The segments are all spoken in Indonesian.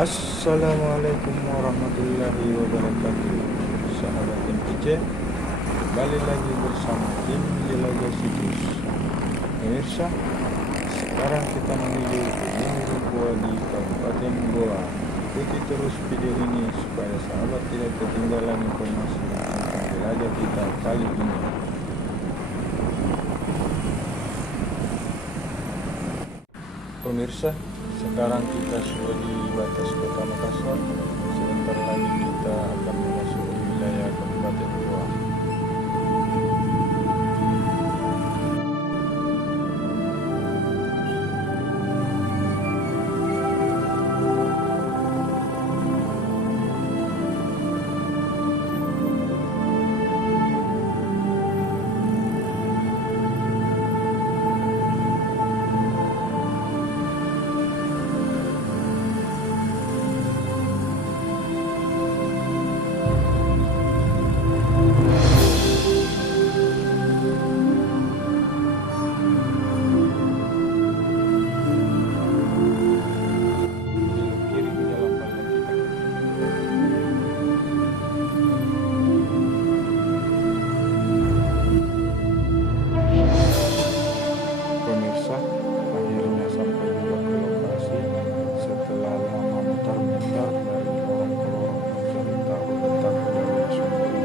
Assalamualaikum warahmatullahi wabarakatuh. Sahabat MPC, kembali lagi bersama tim Jelaga Situs. Pemirsa, sekarang kita menuju ke Gunung Goa di Kabupaten Goa. Ikuti terus video ini supaya sahabat tidak ketinggalan informasi tentang jelajah kita kali ini. Pemirsa, sekarang kita sudah di batas kota Makassar. Sebentar lagi kita akan memasuki wilayah Kabupaten Goa. Pemirsa, akhirnya sampai juga ke lokasi setelah lama mutar-mutar dari lorong ke lorong mencari tahu tentang wilayah sumber ini.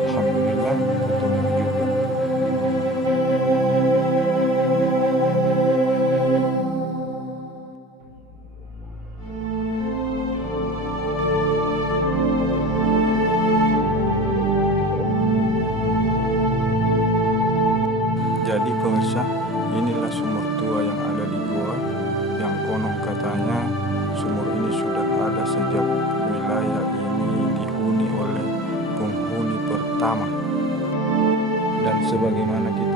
Alhamdulillah ketemu juga. Jadi pemirsa, inilah sumur tua yang ada di Goa, yang konon katanya sumur ini sudah ada sejak wilayah ini dihuni oleh penghuni pertama. Dan sebagaimana kita